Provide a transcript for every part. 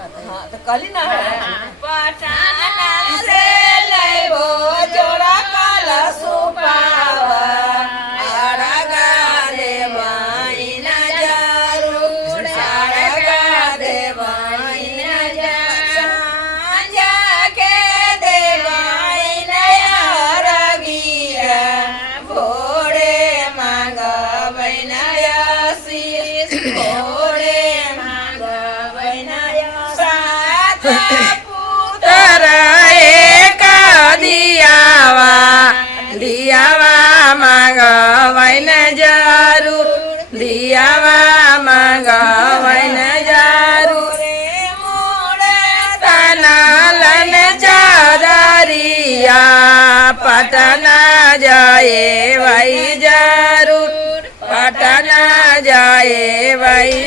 हाँ तो कली ना पटाना से लेबो जोड़ा काला सुपावा अड़गा देवाइना जरूर अड़गा देवाइना सांझा के देवाइना अरगिया भोरे मांगबैना आशीष भोरे मांगबैना सात पुत्र एक दियावा दियावा मांगबैना जरूर दियावा मांगबैना जरूर मोड़े तनालन चादरिया पटना जाए वही जरूर पटना जाए वही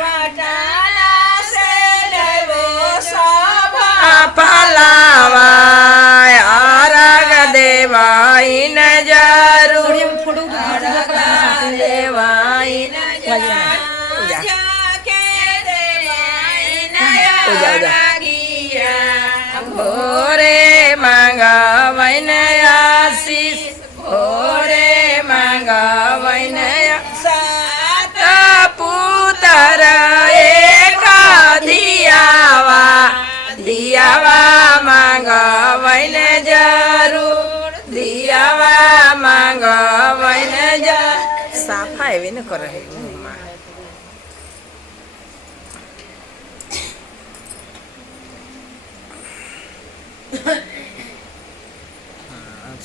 पटना से लेबो सभा फलावा अरग देवाइन जरूर देवाइन भोरे मांगबैन आशीष भोरे मांगबैन सात पुत्र एक दियावा दियावा मांगबैन जरूर दियावा मांगबैन जरूर साफा एवी न कर रहे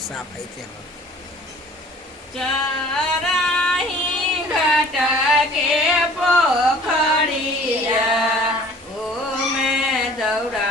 साफ है चराही घाट के पोखरिया ओ में दौड़ा